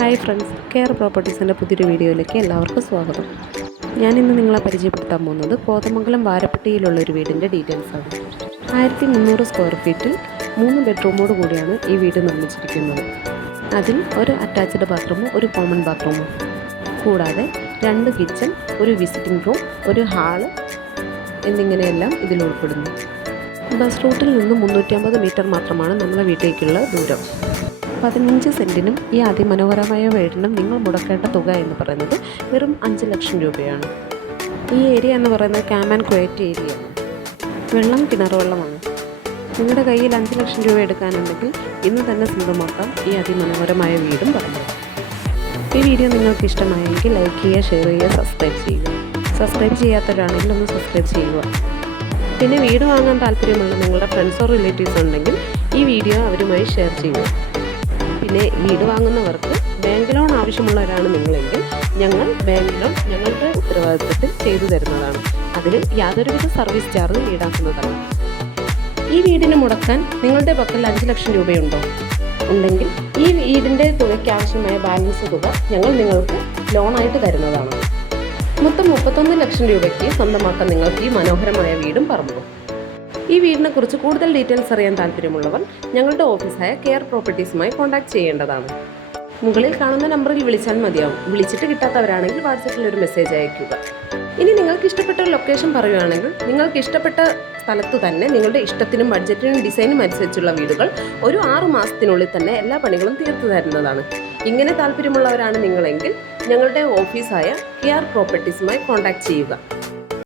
Hi friends care പ്രോപ്പർട്ടീസിന്റെ പുതിയൊരു വീഡിയോയിലേക്ക് എല്ലാവർക്കും സ്വാഗതം. ഞാനിന്ന് നിങ്ങളെ പരിചയപ്പെടുത്താൻ പോകുന്നത് കോതമംഗലം വാരപ്പെട്ടിയിലുള്ള ഒരു വീടിന്റെ ഡീറ്റെയിൽസ് ആണ്. ആയിരത്തി മുന്നൂറ് സ്ക്വയർ ഫീറ്റിൽ മൂന്ന് ബെഡ്റൂമോട് കൂടിയാണ് ഈ വീട് നിർമ്മിച്ചിരിക്കുന്നത്. അതിൽ ഒരു അറ്റാച്ച്ഡ് ബാത്റൂമും ഒരു കോമൺ ബാത്റൂമും കൂടാതെ രണ്ട് കിച്ചൺ ഒരു വിസിറ്റിംഗ് റൂം ഒരു ഹാൾ എന്നിങ്ങനെയെല്ലാം ഇതിൽ ഉൾപ്പെടുന്നു. ബസ് റൂട്ടിൽ നിന്ന് മുന്നൂറ്റി അമ്പത് മീറ്റർ മാത്രമാണ് നമ്മുടെ വീട്ടിലേക്കുള്ള ദൂരം. പതിനഞ്ച് സെന്റിനും ഈ അതിമനോഹരമായ വീടിനും നിങ്ങൾ മുടക്കേണ്ട തുക എന്ന് പറയുന്നത് വെറും അഞ്ച് ലക്ഷം രൂപയാണ്. ഈ ഏരിയ എന്ന് പറയുന്നത് ക്യാം ആൻഡ് ക്വയറ്റ് ഏരിയ. വെള്ളം കിണർ വെള്ളമാണ് നിങ്ങളുടെ കയ്യിൽ അഞ്ച് ലക്ഷം രൂപ എടുക്കാനുണ്ടെങ്കിൽ ഇന്ന് തന്നെ സ്വന്തമാക്കാം ഈ അതിമനോഹരമായ വീടും പറഞ്ഞു ഈ വീഡിയോ നിങ്ങൾക്ക് ഇഷ്ടമായെങ്കിൽ ലൈക്ക് ചെയ്യുക ഷെയർ ചെയ്യുക സബ്സ്ക്രൈബ് ചെയ്യുക. സബ്സ്ക്രൈബ് ചെയ്യാത്തവരാണെങ്കിൽ ഒന്ന് സബ്സ്ക്രൈബ് ചെയ്യുക. പിന്നെ വീട് വാങ്ങാൻ താല്പര്യമുള്ള നിങ്ങളുടെ ഫ്രണ്ട്സോ റിലേറ്റീവ്സ് ഉണ്ടെങ്കിൽ ഈ വീഡിയോ അവരുമായി ഷെയർ ചെയ്യുക. പിന്നെ വീട് വാങ്ങുന്നവർക്ക് ബാങ്ക് ലോൺ ആവശ്യമുള്ളവരാണ് നിങ്ങളെങ്കിൽ ഞങ്ങൾ ബാങ്ക് ലോൺ ഞങ്ങളുടെ ഉത്തരവാദിത്വത്തിൽ ചെയ്തു തരുന്നതാണ്. അതിന് യാതൊരുവിധ സർവീസ് ചാർജും ഈടാക്കുന്നതാണ് ഈ വീടിന് മുടക്കാൻ നിങ്ങളുടെ പക്കൽ അഞ്ച് ലക്ഷം രൂപയുണ്ടോ? ഉണ്ടെങ്കിൽ ഈ വീടിന്റെ തുകയ്ക്ക് ആവശ്യമായ ബാലൻസ് തുക ഞങ്ങൾ നിങ്ങൾക്ക് ലോണായിട്ട് തരുന്നതാണ്. മൊത്തം മുപ്പത്തൊന്ന് ലക്ഷം രൂപയ്ക്ക് സ്വന്തമാക്കാൻ നിങ്ങൾക്ക് ഈ മനോഹരമായ വീടും പറമ്പും. ഈ വീടിനെക്കുറിച്ച് കൂടുതൽ ഡീറ്റെയിൽസ് അറിയാൻ താല്പര്യമുള്ളവർ ഞങ്ങളുടെ ഓഫീസായ കെയർ പ്രോപ്പർട്ടീസുമായി കോൺടാക്ട് ചെയ്യേണ്ടതാണ്. മുകളിൽ കാണുന്ന നമ്പറിൽ വിളിച്ചാൽ മതിയാവും. വിളിച്ചിട്ട് കിട്ടാത്തവരാണെങ്കിൽ വാട്സപ്പിൽ ഒരു മെസ്സേജ് അയക്കുക ഇനി നിങ്ങൾക്ക് ഇഷ്ടപ്പെട്ട ലൊക്കേഷൻ പറയുകയാണെങ്കിൽ നിങ്ങൾക്ക് ഇഷ്ടപ്പെട്ട സ്ഥലത്ത് തന്നെ നിങ്ങളുടെ ഇഷ്ടത്തിനും ബഡ്ജറ്റിനും ഡിസൈനും അനുസരിച്ചുള്ള വീടുകൾ ഒരു ആറ് മാസത്തിനുള്ളിൽ തന്നെ എല്ലാ പണികളും തീർത്തു തരുന്നതാണ്. ഇങ്ങനെ താല്പര്യമുള്ളവരാണ് നിങ്ങളെങ്കിൽ ഞങ്ങളുടെ ഓഫീസായ കെ ആർ പ്രോപ്പർട്ടീസുമായി കോൺടാക്ട് ചെയ്യുക.